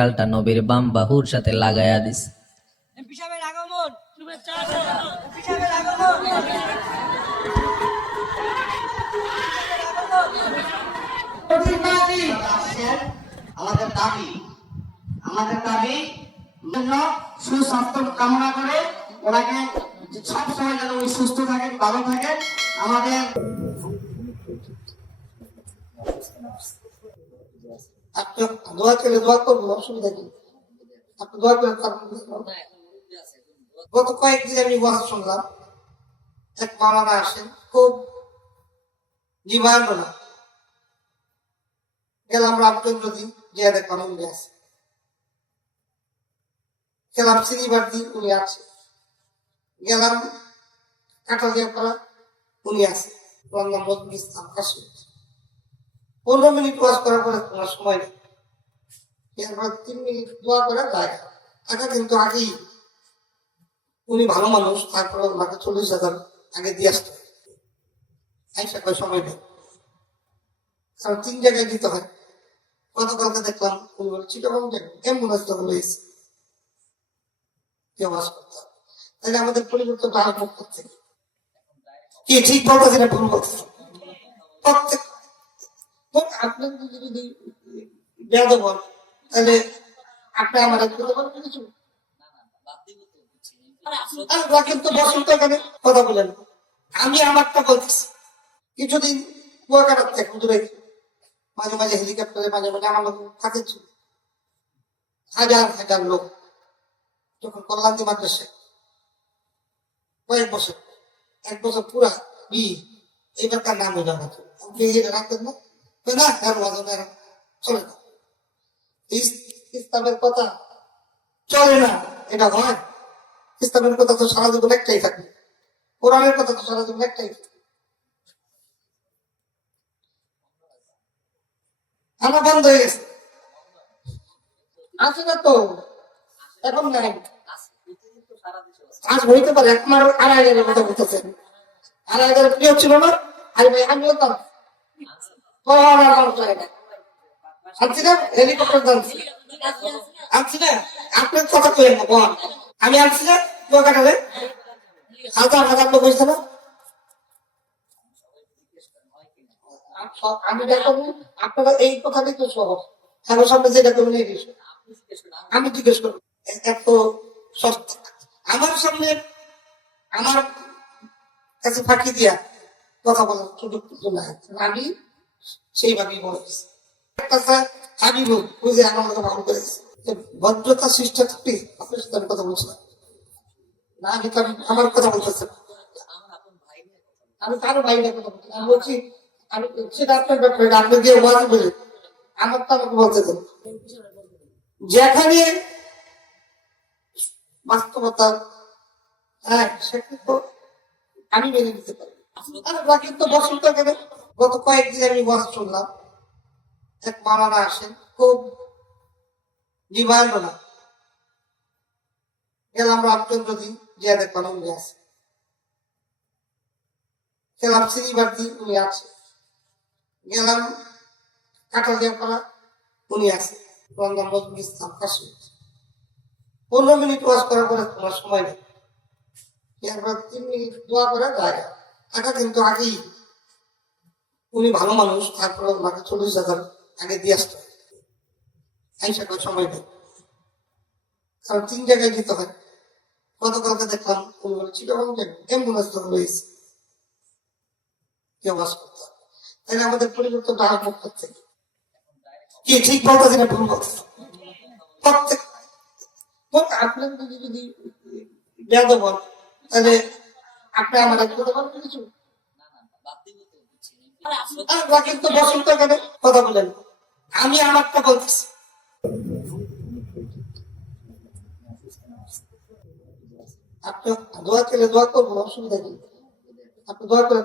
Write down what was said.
গালটা নবীর বাম বাহুর সাথে লাগায়া দিস। আমাদের দাবি সুস্বাস্থ্য কামনা করে ওনাকে সবসময় যেন উনি সুস্থ থাকেন, ভালো থাকেন। আমাদের আপনি দোয়া করবো, অসুবিধা কি? আপনি দোয়া করে গত কয়েকদিন আমি ওয়াজ শুনলাম, এক মাওলানা আসেন, খুব ডিমান্ড না গেলাম রামচন্দ্র দিন জিয়া দেখলাম উনি আছে, গেলাম সিনিবার দিন উনি আছে, গেলাম কাঁঠাল দিয়ে করা উনি আছে, ওনার নাম নজরুল ইসলাম কাশিম। 15 মিনিট ওয়াজ করার পরে তোমার সময় নেই, এরপর 3 মিনিট দোয়া করে যায় টাকা, কিন্তু আগেই উনি ভালো মানুষ, তারপরে ওনাকে 40,000 আগে দিয়ে আসতে হয়, সময় নেই, কারণ 3 জায়গায় দিতে হয়। গতকালকে দেখলাম উনি বলে চিটাগং অ্যাম্বুলেন্স তখন হয়েছে ওয়াজ করতে হবে। তাহলে আমাদের পরিবর্তনটা আরম্ভ করতে কি ঠিক বলতেছি না ভুল বলতেছি? প্রত্যেক আপনি যদি বেয়াদব হন তাহলে আপনি আমার কিছু কিন্তু বসন্ত এখানে কথা বলেন। আমি আমারটা বলতেছি, কিছুদিন কুয়াকাটার থেকে দূরে মাঝে মাঝে হেলিকপ্টারে মাঝে মাঝে আমার লোক থাকে, হাজার হাজার লোক যখন কল্যাণী মাদ্রাসা কয়েক বছর, 1 বছর পুরা এইবারকার নাম হয়ে যাবে, আপনি এটা রাখতেন না চলে না, ইসলামের কথা চলে না, এটা হয়। ইসলামের কথা তো সারা জীবন একটাই থাকবে, কোরআনের কথা তো সারা জীবন একটাই থাকবে। আমার বন্ধ হয়ে গেছে, আছে না তো এখন নাই, আজ হইতে পারে। আমার 2,500 কথা বলতেছেন, 2,500 প্রিয় ছিল না, আরে ভাই আমিও তো আনছি না, হেলিকপ্টার আনছি, আনছি না, আপনার কথা কইেন না বল, আমি আনছি না কুয়াকাটালে, হাজার হাজার লোক হয়েছে না। আমি দেখো আপনারা এই কথাটাই তো সহজ, আমার সামনে যেটা করবেন এই বিষয় আমি জিজ্ঞেস করবো, এত সস্তা আমার সামনে আমার কাছে ফাঁকি দিয়া কথা বলার সুযোগ আমি সেইভাবেই বলেছি। আমি বুঝে আমার মতো ভালো করেছি, ভদ্রতা সৃষ্টি থাকলে আপনার সাথে আমি কথা বলছিলাম না, আমি তো আমার কথা বলতেছি, আমি কারো বাইরে কথা বলছি, আমি বলছি আমি সেটা আপনার ব্যাপারে, আপনি যে ওয়াজ বলে আমার তো আমাকে বলতে দেন, যেখানে বাস্তবতা হ্যাঁ সেটা তো আমি মেনে নিতে পারি। কিন্তু বসন্ত কেন গত কয়েকদিন আমি ওয়াজ শুনলাম, এক মাওলানা আসেন, খুব ডিমান্ড না গেলাম রামচন্দ্র দিন জিয়া দেখলাম উনি আছে, গেলাম সিনিবার দিন উনি আছে, গেলাম কাঁঠাল দিয়ে করা উনি আছে, ওনার নাম নজরুল ইসলাম কাশিম। 15 মিনিট ওয়াজ করার পরে তোমার সময় নেই, এরপর 3 মিনিট দোয়া করে যায় টাকা, কিন্তু আগেই উনি ভালো মানুষ, তারপরে ওনাকে 40,000 আগে দিয়ে আসতে হয়, সময় নেই, কারণ 3 জায়গায় দিতে হয়। গতকালকে দেখলাম উনি বলে চিটাগং অ্যাম্বুলেন্স তখন হয়েছে ওয়াজ করতে হবে। তাহলে আমাদের পরিবর্তনটা আরম্ভ করতে কি ঠিক বলতেছি না ভুল বলতেছি? প্রত্যেক আপনি যদি বেয়াদব হন তাহলে আপনি আমার কিছু কিন্তু বসন্ত এখানে কথা বলেন। আমি আমারটা বলতেছি, আপনি দোয়া করবো, অসুবিধা কি? আপনি দোয়া করে